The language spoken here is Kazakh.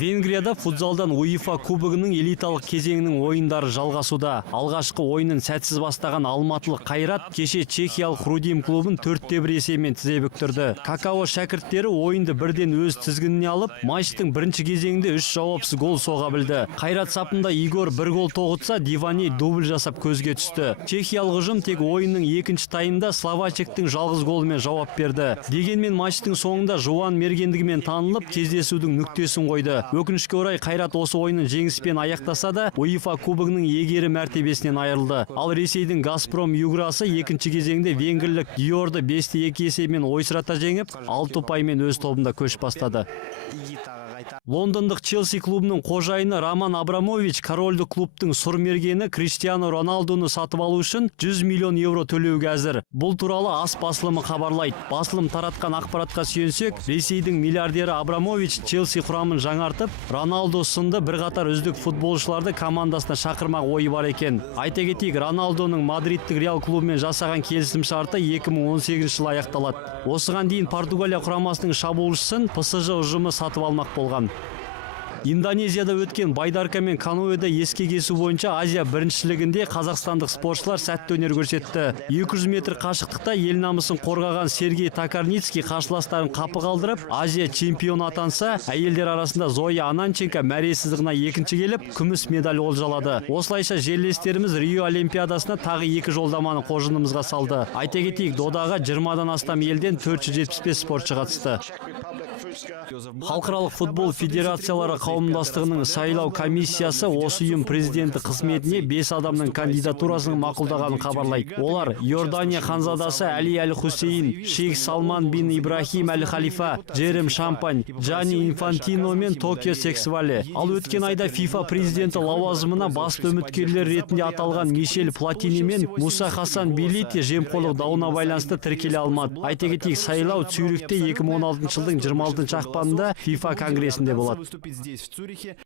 Венгрияда футзалдан УЕФА кубогының элиталық кезеңінің ойындары жалғасуда. Алғашқы ойынын сәтсіз бастаған алматылық Қайрат кеше чехиялық Рудим клубын 4-1 есебімен тізе бүктірді. Какао шәкірттері ойынды бірден өз тізгініне алып, матчтың бірінші кезеңінде 3 жауапсыз гол соға білді. Қайрат сапында Игор 1 гол тоғытса, Дивани дубль жасап көзге түсті. Чехиялық ұжым тек ойынның екінші тайында Словачектің жалғыз голымен жауап берді. Дегенмен матчтың соңында жуан мергендігімен танылып, кездесудің нүктесін қойды. Өкінішке орай Қайрат осы ойынын жеңіспен аяқтаса да, УЕФА кубогының иегері мәртебесінен айырылды. Ал Ресейдің Газпром Юграсы екінші кезеңде венгрлік Диорды 5-2 есебімен ойсырата жеңіп, 6 ұпаймен өз тобында көш бастады. Лондондық Челси клубының қожайыны Роман Абрамович корольдік клубтың сұрмергені Криштиану Роналдуны сатып алу үшін 100 миллион евро төлеуге әзір. Бұл туралы АС басылымы хабарлайды. Басылым таратқан ақпаратқа сүйенсек, Ресейдің миллиардері Абрамович Челси құрамын жаңартып, Роналду сынды бірқатар үздік футболшыларды командасына шақырмақ ойы бар екен. Айта кетейік, Роналдуның Мадридтік Реал клубымен жасаған келісім шарты 2018 жылы аяқталады. Осыған дейін Португалия құрамасының шабуылшысын ПСЖ ұжымы сатып алмақ болған. Индонезияда өткен байдарка мен каноэда еске кесу бойынша Азия біріншілігінде қазақстандық спортшылар сәтті өнер көрсетті. 200 метр қашықтықта ел намысын қорғаған Сергей Токарницкий қарсыластарын қапы қалдырып, Азия чемпионы атанса, әйелдер арасында Зоя Ананченко мәре сызығына екінші келіп, күміс медаль олжалады. Осылайша жерлестеріміз Рио Олимпиадасына тағы 2 жолдаманы қоржынымызға салды. Айта кетейік, додаға 20-дан астам елден 475 спортшы қатысты. Халықаралық футбол федерациялары қауымдастығының сайлау комиссиясы осы ұйым президенті қызметіне 5 адамның кандидатурасын мақұлдағанын хабарлайды. Олар Иордания ханзадасы Али Аль-Хусейн, Шейх Салман бин Ибрахим Аль-Халифа, Джерем Шампань, Джани Инфантино мен Токио Сексвале. Ал өткен айда FIFA президенті лауазымына басты үміткерлер ретінде аталған Мишель Платини мен Муса Хасан Белити жемқорлық дауына байланысты тіркеле алмады. Айта кетейік, сайлау Цюрихте 2016 жылдың 26 ақпанында FIFA конгрессінде болады.